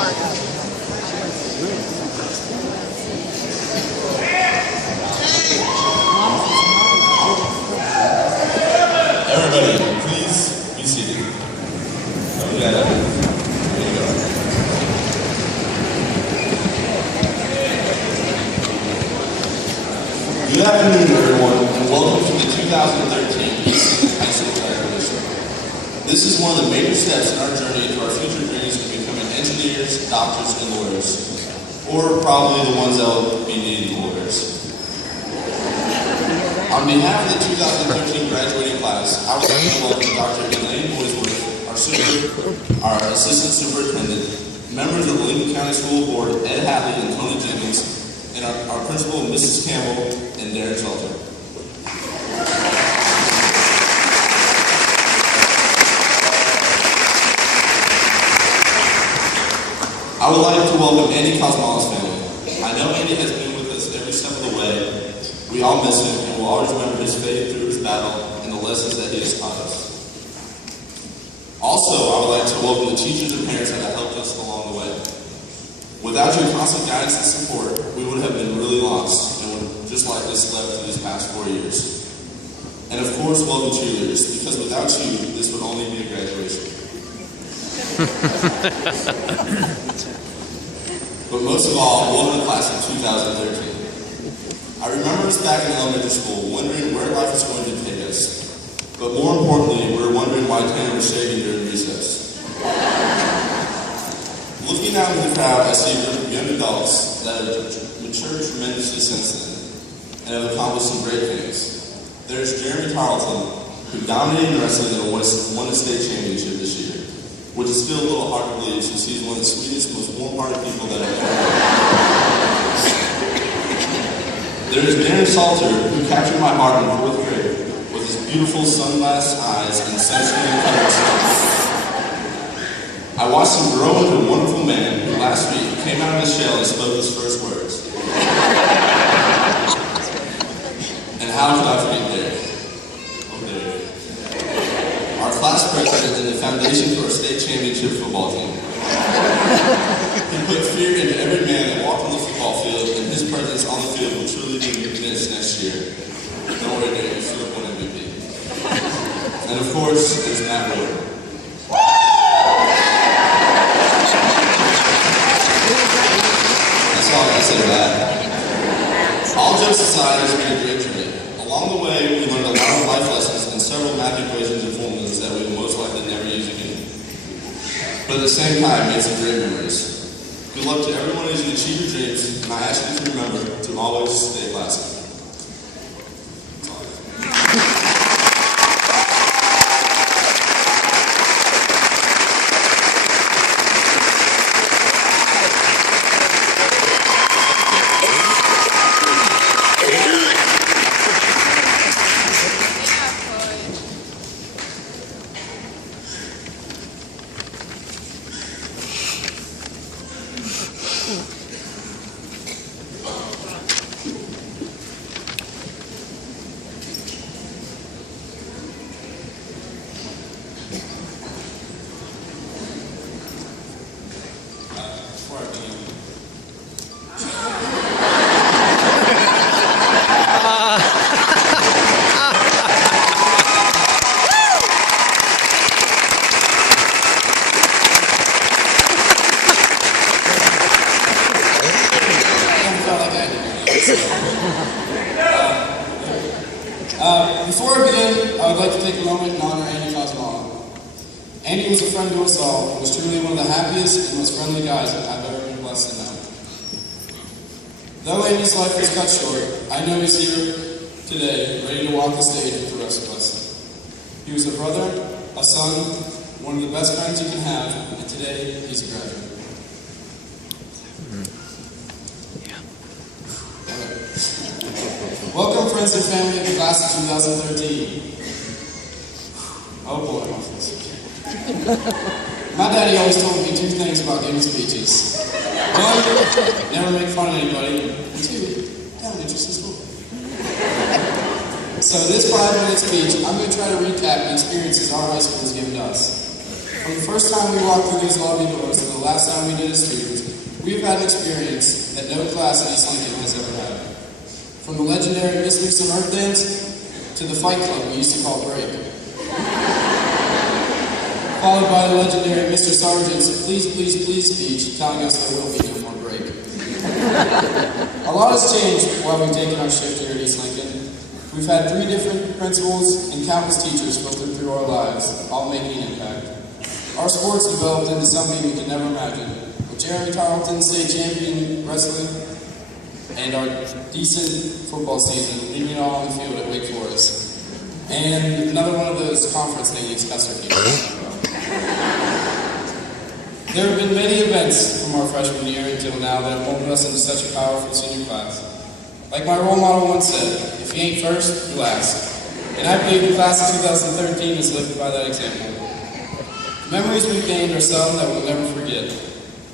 Everybody, please be seated. There you go. Good afternoon, everyone, and welcome to the 2013 East High School graduation. This is one of the major steps in our journey to our future dreams of becoming engineers, doctors, and lawyers, or probably the ones that will be needing lawyers. On behalf of the 2013 graduating class, I would like to welcome Dr. Elaine Boisworth, our Assistant Superintendent, members of the Lincoln County School Board, Ed Hadley and Tony Jennings, and our principal, Mrs. Campbell, and Darren Shelter. I would like to welcome Andy Cosmalis' family. I know Andy has been with us every step of the way. We all miss him and will always remember his faith through his battle and the lessons that he has taught us. Also, I would like to welcome the teachers and parents that have helped us along the way. Without your constant guidance and support, we would have been really lost and would just like this left through these past 4 years. And of course, welcome cheerleaders, because without you, this would only be a graduation. But most of all, welcome to class of 2013. I remember us back in elementary school wondering where life was going to take us. But more importantly, we were wondering why Tanner was shaving during recess. Looking out in the crowd, I see a group of young adults that have matured tremendously since then and have accomplished some great things. There's Jeremy Tarleton, who dominated wrestling and won a state championship this year, which is still a little hard to believe since he's one of the sweetest, most warm-hearted people that I've ever met. There is Darren Salter, who captured my heart in 4th grade with his beautiful sunglass eyes and sunscreen-covered skin. I watched him grow into a wonderful man who last week came out of his shell and spoke his first words. And how could I forget Derek? Oh, Derek. Our class president and the foundation for our state championship football team. He put fear into every man that walked on the football field, and his presence on the field will truly be missed next year. Don't worry, Derek, you still won MVP. And of course, there's Matt Ward. That's all I gotta say to that. All jokes aside, it's been a great journey. Along the way, we learned a lot of life lessons and several math equations and formulas that we will most likely never use again. But at the same time, made some great memories. Good luck to everyone as you achieve your dreams, and I ask you to remember to always stay classy. Before I begin, I would like to take a moment and honor Andy Cosmalis. Andy was a friend to us all and was truly one of the happiest and most friendly guys that I've ever been blessed to know. Though Andy's life was cut short, I know he's here today, ready to walk the stage with the rest of us. He was a brother, a son, one of the best friends you can have, and today he's a graduate. Welcome, friends and family of the class of 2013. Oh boy. My daddy always told me 2 things about giving speeches. 1, never make fun of anybody. And 2, don't interest in school. So this 5-minute speech, I'm going to try to recap the experiences our high school has given us. From the first time we walked through these lobby doors to the last time we did a student, we've had an experience that no class at East Lincoln has ever had. From the legendary Miss Me Some Earth Dance to the fight club we used to call Break. Followed by the legendary Mr. Sargent's Please, Please, Please speech telling us there will be no more break. A lot has changed while we've taken our shift here at East Lincoln. We've had 3 different principals and countless teachers filtered through our lives, all making an impact. Our sports developed into something we could never imagine, with Jeremy Tarleton, state champion wrestling, and our decent football season, leaving it all on the field at Wake Forest. And another one of those conference thingies Custer keeps talking about. There have been many events from our freshman year until now that have molded us into such a powerful senior class. Like my role model once said, if you ain't first, you're last. And I believe the class of 2013 is lived by that example. The memories we've gained are some that we'll never forget.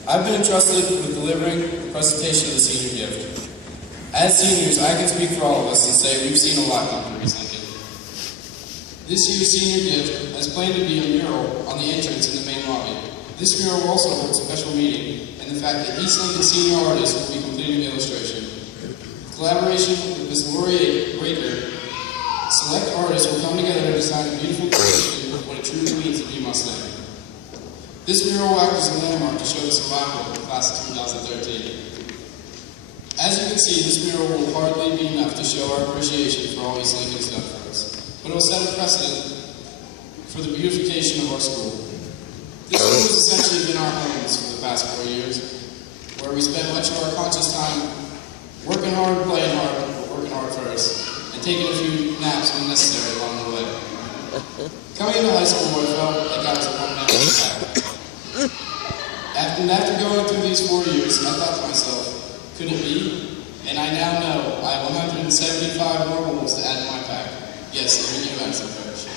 I've been entrusted with delivering the presentation of the senior gift. As seniors, I can speak for all of us and say we've seen a lot come through East Lincoln. This year's senior gift has planned to be a mural on the entrance in the main lobby. This mural will also hold a special meaning in the fact that East Lincoln senior artists will be completing the illustration. In collaboration with Ms. Lori Raker, select artists will come together to design a beautiful creation of what it truly means to be Mustang. This mural will act as a landmark to show the survival of the class of 2013. As you can see, this mural will hardly be enough to show our appreciation for all East Lincoln's done for us, but it will set a precedent for the beautification of our school. This school has essentially been our homes for the past 4 years, where we spent much of our conscious time working hard, playing hard, but working hard first, and taking a few naps when necessary along the way. Coming into high school, I felt like I was a one-man band. And after going through these 4 years, I thought to myself, could it be? And I now know I have 175 more wolves to add to my pack. Yes, even you, Madison Parish.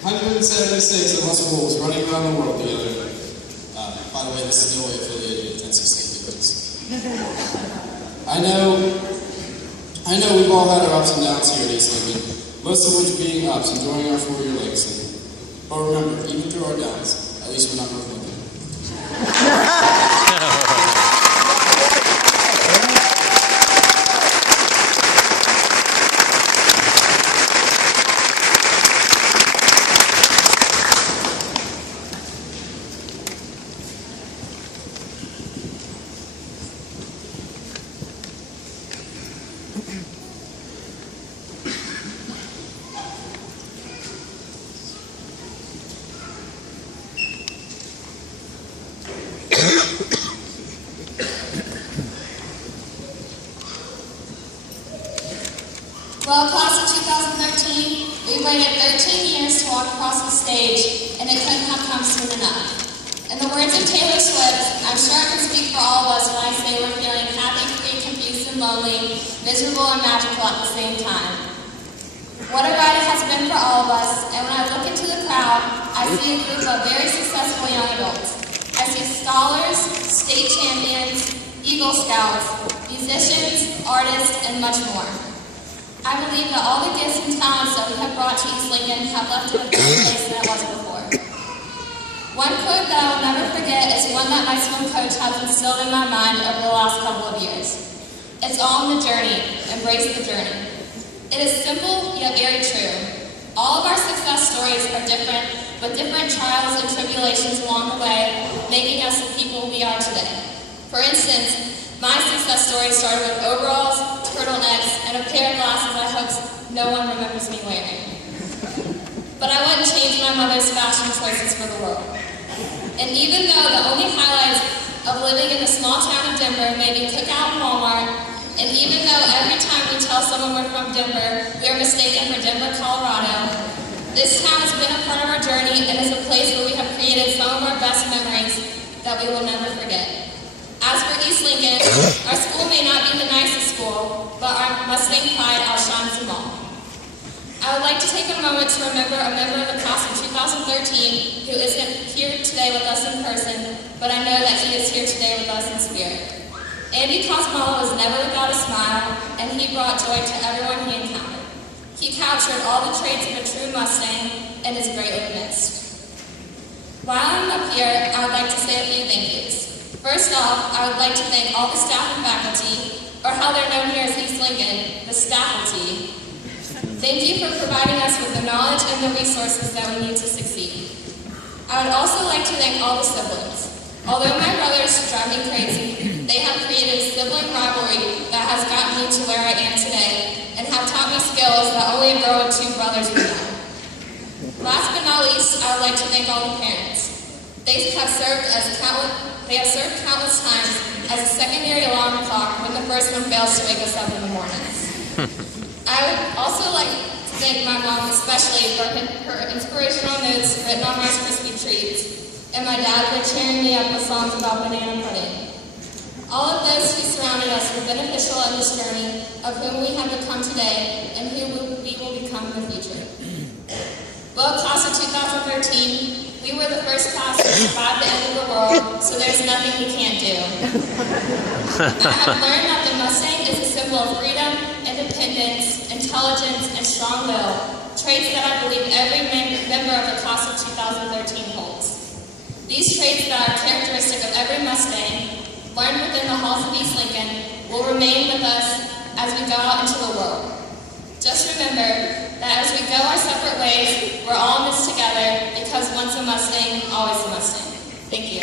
176 of us wolves running around the world together. By the way, this is no way affiliated with Tennessee State Coaches. I know we've all had our ups and downs here at East Lincoln, most of which being ups, enjoying our 4-year legacy. But remember, even through our downs, at least we're not North Lincoln. Well, class of 2013, we waited 13 years to walk across the stage, and it couldn't have come soon enough. In the words of Taylor Swift, I'm sure I can speak for all of us when I say we're feeling happy, free, confused, and lonely, miserable, and magical at the same time. What a ride it has been for all of us, and when I look into the crowd, I see a group of very successful young adults. I see scholars, state champions, Eagle Scouts, musicians, artists, and much more. I believe that all the gifts and talents that we have brought to East Lincoln have left it a better place than it was before. One quote that I will never forget is one that my swim coach has instilled in my mind over the last couple of years. It's all in the journey. Embrace the journey. It is simple, yet very true. All of our success stories are different, with different trials and tribulations along the way, making us the people we are today. For instance, my success story started with overalls, turtlenecks, and a pair of glasses I hope no one remembers me wearing. But I wouldn't change my mother's fashion choices for the world. And even though the only highlights of living in the small town of Denver may be Cookout and Walmart, and even though every time we tell someone we're from Denver, we are mistaken for Denver, Colorado, this town has been a part of our journey and is a place where we have created some of our best memories that we will never forget. As for East Lincoln, our school may not be the nicest school, but our Mustang pride outshines them all. I would like to take a moment to remember a member of the class of 2013 who isn't here today with us in person, but I know that he is here today with us in spirit. Andy Cosmolo was never without a smile, and he brought joy to everyone he encountered. He captured all the traits of a true Mustang and is greatly missed. While I'm up here, I would like to say a few thank yous. First off, I would like to thank all the staff and faculty, or how they're known here as East Lincoln, the Staffalty. Thank you for providing us with the knowledge and the resources that we need to succeed. I would also like to thank all the siblings. Although my brothers drive me crazy, they have created a sibling rivalry that has gotten me to where I am today and have taught me skills that only a girl with two brothers would know. Last but not least, I would like to thank all the parents. They have served countless times as a secondary alarm clock when the first one fails to wake us up in the mornings. I would also like to thank my mom especially for her inspirational notes written on Rice Krispie treats, and my dad for cheering me up with songs about banana pudding. All of those who surrounded us were beneficial in this journey of whom we have become today and who we will become in the future. Well, class of 2013, we were the first class to survive the end of the world, so there's nothing we can't do. I have learned that the Mustang is a symbol of freedom, independence, intelligence, and strong will, traits that I believe every member of the class of 2013 holds. These traits that are characteristic of every Mustang, learned within the halls of East Lincoln, will remain with us as we go out into the world. Just remember that as we go our separate ways, we're all in this together because once a Mustang, always a Mustang. Thank you.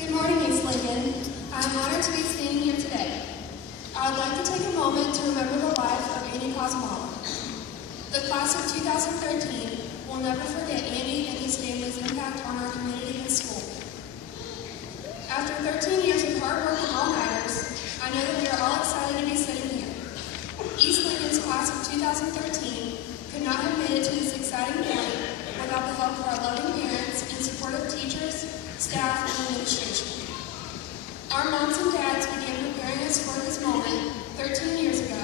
Good morning, East Lincoln. I'm honored to be standing here today. I would like to take a moment to remember the life of Annie Cosmala. The class of 2013 will never forget Annie and his family's impact on our community and school. After 13 years of hard work and all-nighters, I know that we are all excited to be sitting here. East Lincoln's class of 2013 could not have made it to this exciting point without the help of our loving parents and supportive teachers, staff, and administration. Our moms and dads began preparing us for this moment 13 years ago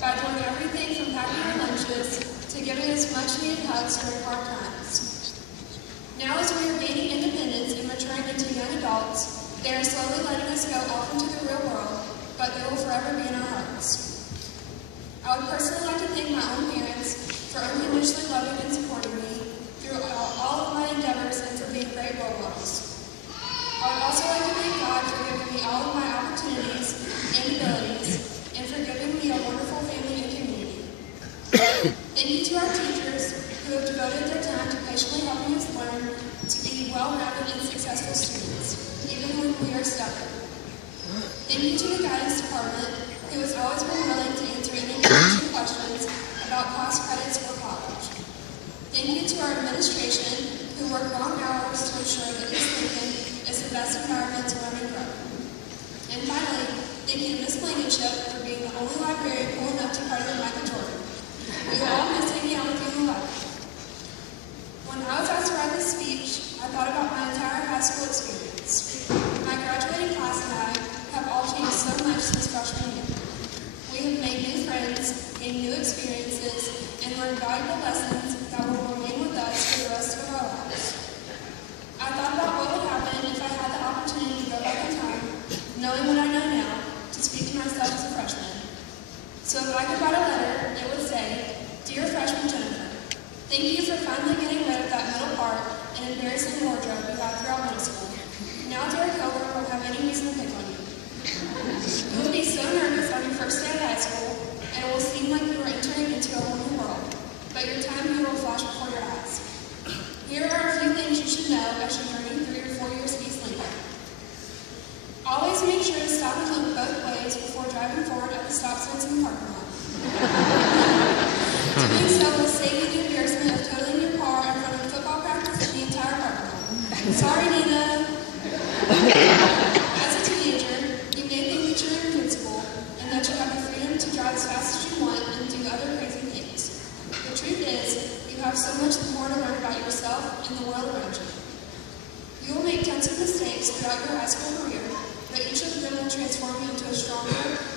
by doing everything from packing our lunches to giving us much-needed hugs during hard times. Now as we are gaining independence and maturing into young adults, they are slowly letting us go off into the real world, but they will forever be in our hearts. I would personally like to thank my own parents for unconditionally loving and supporting me through all of my endeavors and for being great role models. I would also like to thank God for giving me all of my opportunities and abilities and for giving me a wonderful family and community. Thank you to our teachers who have devoted their time to patiently helping us learn to be well-rounded and successful students, even when we are stubborn. Thank you to the guidance department who has always been willing to answer any questions about class credits or college. Thank you to our administration who work long hours to ensure that East Lincoln is the best environment to learn and grow. And finally, thank you to Ms. Blankenship for being the only librarian cool enough to party with Michael Jordan. We will all miss hanging out with you in the library. When I was asked to write this speech, I thought about my entire high school experience. My graduating class and I have all changed so much since freshman year. We have made new friends, gained new experiences, and learned valuable lessons that will remain with us for the rest of our lives. I thought about what would happen if I had the opportunity to go back in time, knowing what I know now, to speak to myself as a freshman. So if I could write a letter, it would say, "Dear freshman Jennifer, thank you for finally getting rid of that middle part and embarrassing wardrobe you had throughout middle school. Now Derek Hilbert won't have any reason to pick on you. You will be so nervous on your first day of high school, and it will seem like you are entering into a whole new world, but your time here will flash before your eyes. Here are a few things you should know as you journey through your 4 years of East Lincoln. Always make sure to stop and look both ways before driving forward at the stop signs in the parking lot. Doing so will save you the embarrassment of totaling your car in front of football practice and the entire parking lot. Sorry, Nina. As a teenager, you may think that you're invincible and that you have the freedom to drive as fast as you want and do other crazy things. The truth is, you have so much more to learn about yourself and the world around you. make tons of mistakes throughout your high school career, but each of them will transform you into a stronger,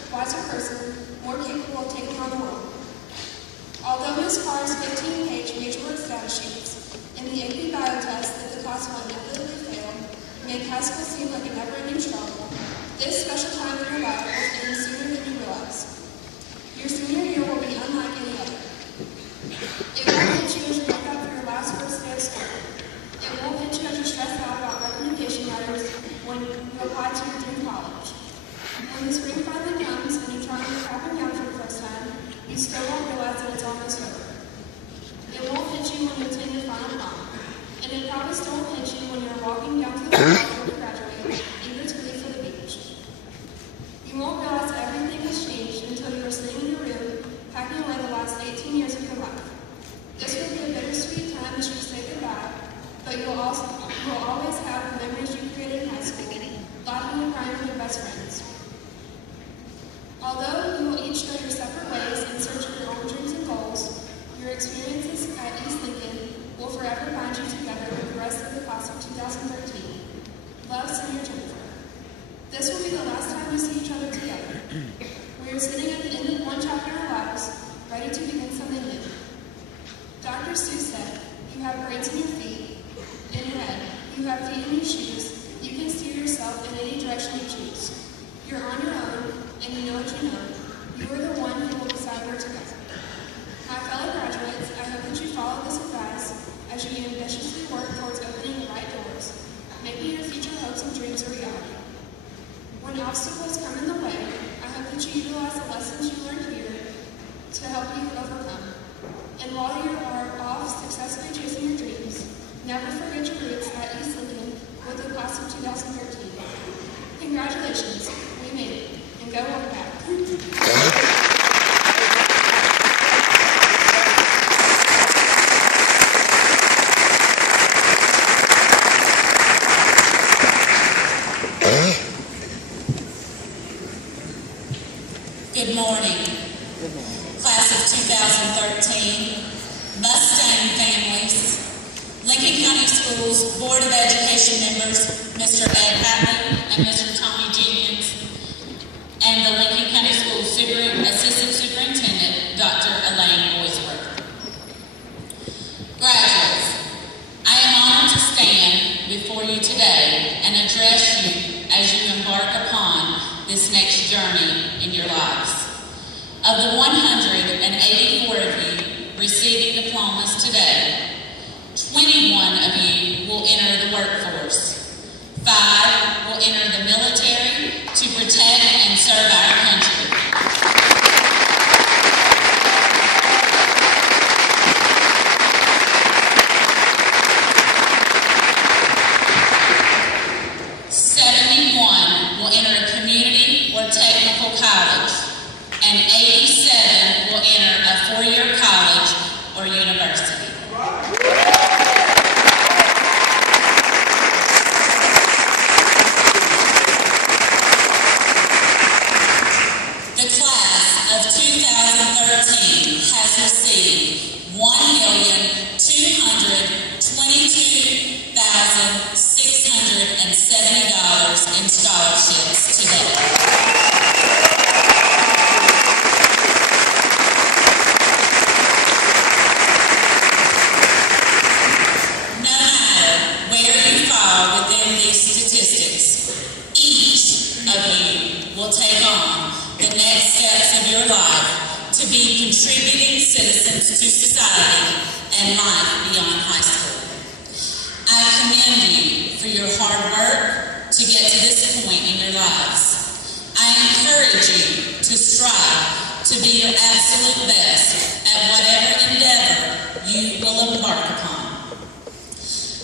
wiser person, more capable of taking on the world. Although Ms. Carr's 15-page major work status sheets and the AP bio test that the class will inevitably fail make high school seem like a never-ending struggle, this special time in your life will end sooner than you realize. Your senior year will be unlike any other. It won't hit you as you wake up for your last first day of school. It won't hit you as you're stressed out about recommendation letters when you apply to your dream college. When the spring finally comes and you try on your cap and gown for the first time, you still won't realize that it's almost over. It won't hit you when you attend your final prom. And it probably still won't hit you when you're walking down to the park to graduate, eager to leave for the beach. You won't realize that everything has changed until you are sitting in your room, packing away the last 18 years of your life. This will be a bittersweet time as you say goodbye, but you will always have the memories you created in high school, laughing and crying with your best friends. Although you will each go your separate ways in search of your own dreams and goals, your experiences at East Lincoln will forever bind you together with the rest of the class of 2013. Love, Senior Jennifer. This will be the last time we see each other together. We are sitting at the end of one chapter in our lives, ready to begin something new. Dr. Seuss said, you have brains in your feet, in your head. You have feet in your shoes. You can steer yourself in any direction you choose. You're on your own, and you know what you know. You are the one who will decide where to go. My fellow graduates, I hope that you follow this advice as you ambitiously work towards opening the right doors, making your future hopes and dreams a reality. When obstacles come in the way, I hope that you utilize the lessons you learned here to help you overcome. And while you are off successfully chasing your dreams, never forget your roots at East Lincoln with the class of 2013. Congratulations, we made it, and go Wolfpack. Good morning, class of 2013, Mustang families, Lincoln County Schools Board of Education members, Mr. Ed Hatley and Mr. Tommy Jenkins, and the Lincoln County School Assistant Superintendent, Dr. Elaine Boisberg. Graduates, I am honored to stand before you today and address you as you embark upon this next journey in your lives. Of the 184 of you receiving diplomas today, 21 of you will enter the workforce. 5 will enter the military to protect and serve our country. Will enter a community or technical college, and 87 will enter a four-year college or university. The class of 2013 has received $1,222,670 in scholarships today. No matter where you fall within these statistics, each of you will take on the next steps of your life to be contributing citizens to society and life beyond high school. I commend you for your hard work to get to this point in your lives. I encourage you to strive to be your absolute best at whatever endeavor you will embark upon.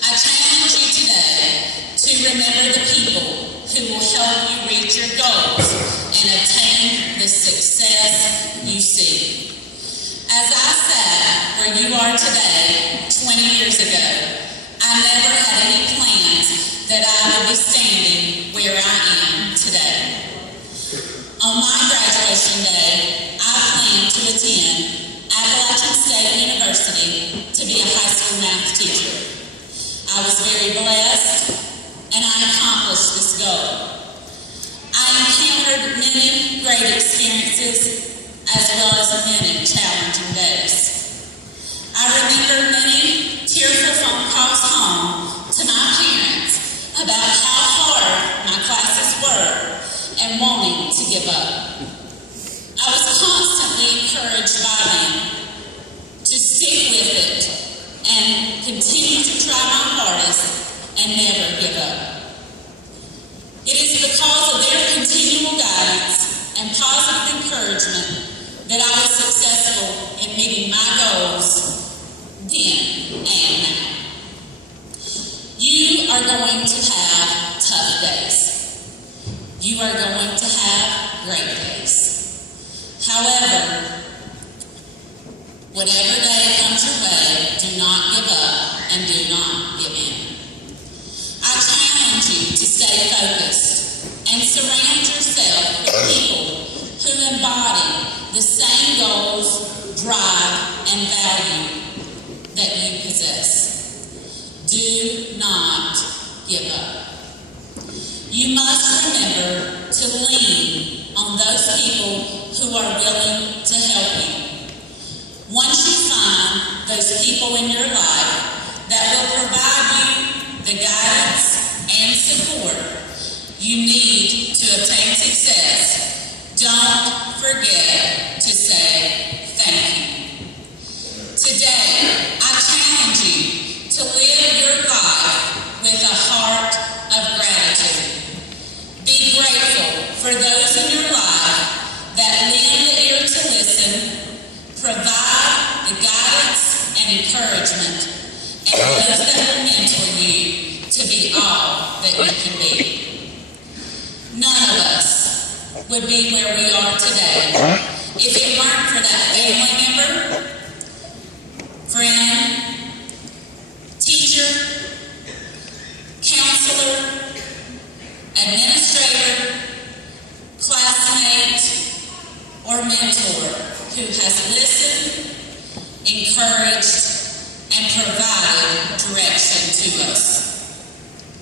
I challenge you today to remember the people who will help you reach your goals and attain the success you seek. As I sat where you are today, 20 years ago, I never had any plans that I would be standing where I am today. On my graduation day, I plan to attend Appalachian State University to be a high school math teacher. I was very blessed and and I accomplished this goal. I encountered many great experiences as well as many challenging days. I remember many tearful phone calls home to my parents about how hard my classes were and wanting to give up. I was constantly encouraged by them to stick with it and continue to try my hardest and never give up. It is because of their continual guidance and positive encouragement that I was successful in meeting my goals then and now. You are going to have tough days. You are going to have great days. However, whatever day comes your way, do not give up and do not give in. I challenge you to stay focused and surround yourself with people who embody the same goals, drive, and value that you possess. Do not give up. You must remember to lean on those people who are willing to help you. Once you find those people in your life that will provide you the guidance and support you need to obtain success, don't forget to say thank you. Today, I challenge you to live your life with a heart of gratitude. Be grateful for those in your life that lend the ear to listen, provide the guidance and encouragement, and those that will mentor you to be all that you can be. None of us would be where we are today if it weren't for that family member, friend, teacher, counselor, administrator, classmate, or mentor who has listened, encouraged, and provided direction to us.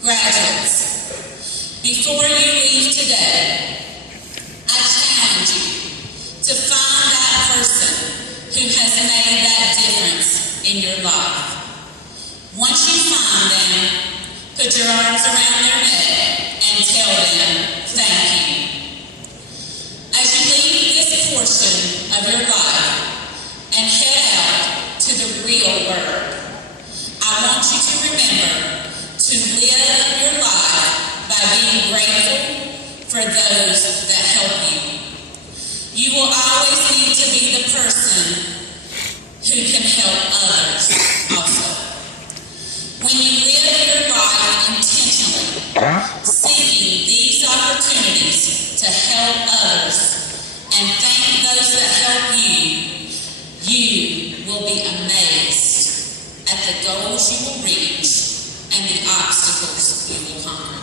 Graduates, before you leave today, I challenge you to find that person who has made that difference in your life. Once you find them, put your arms around their neck and tell them thank you. As you leave this portion of your life and head out to the real world, I want you to remember to live your life by being grateful for those that help you. You will always need to be the person who can help others also. When you live your life intentionally, seeking these opportunities to help others and thank those that help you, you will be amazed at the goals you will reach and the obstacles you will conquer.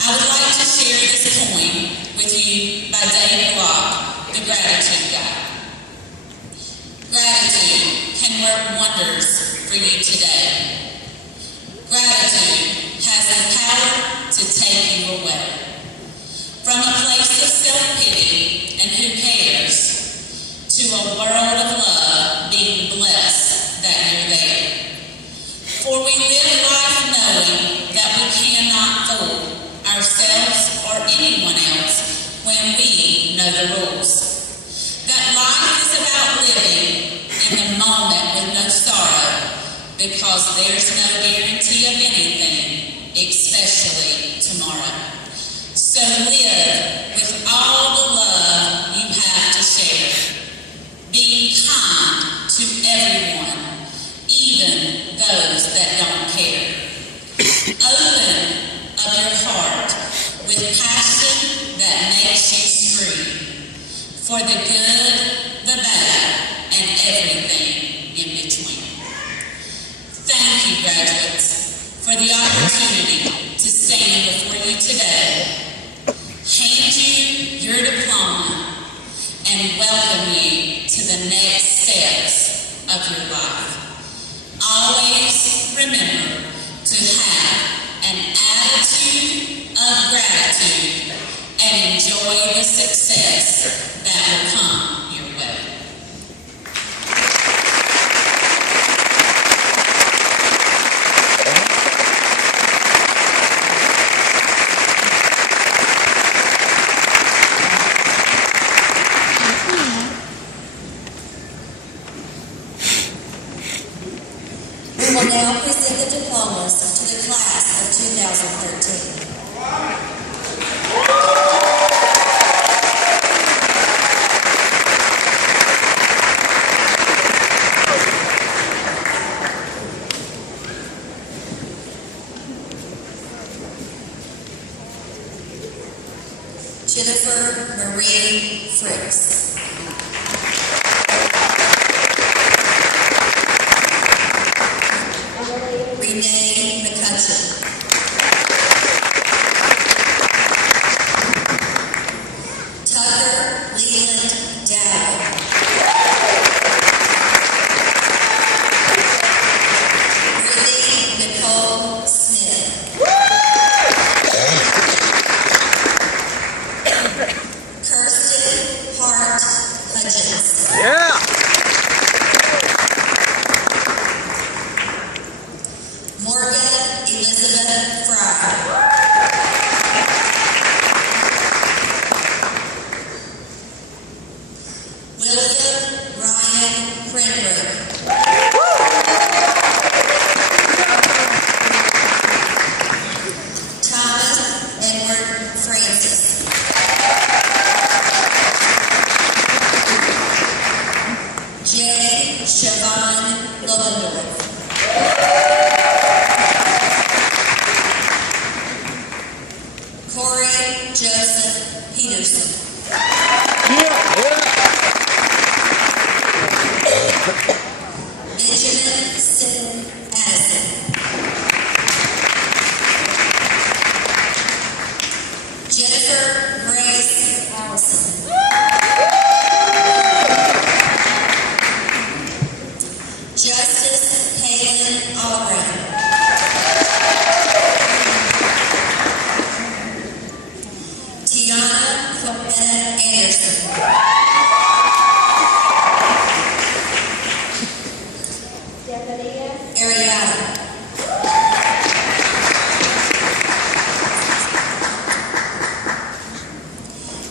I would like to share this poem with you by David Block, the Gratitude Guy. Gratitude can work wonders for you today. Gratitude has the power to take you away from a place of self-pity and who cares to a world of love, being blessed that you're there. For we live life knowing that we cannot fool ourselves or anyone else when we know the rules. That life is about living in the moment with no sorrow, because there's no guarantee of anything, especially tomorrow. So live with all the love you have to share. Be kind to everyone, even those that don't care. Open up your heart with passion that makes you scream for the good, the bad, and everything in between. Thank you, graduates, for the opportunity to stand before you today, hand you your diploma, and welcome you to the next steps of your life. Always remember to have an attitude success that will come your way. We will now present the diplomas to the class of 2013. Jennifer Marie Fricks. Renee McCutcheon. Tucker Leland Dow. Brittany Nicole Smith. Kirsten Hart Hudgens. Yeah. Morgan Elizabeth Fry. William Ryan Cranbrook. Thomas Edward Francis. Jay Siobhan Lovendorf. Corey Joseph Peterson. Benjamin Sid Addison. Jennifer Grace Allison. Justice Kaylin Allred. Tiana Cloretta Anderson. Ariana.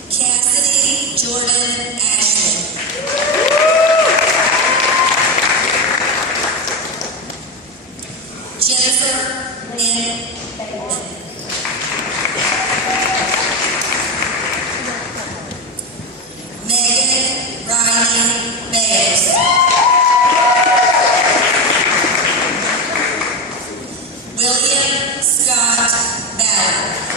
Cassidy Jordan Ashley. Jennifer Lynn Bateman. Megan Riley Bales. William Scott Ballard.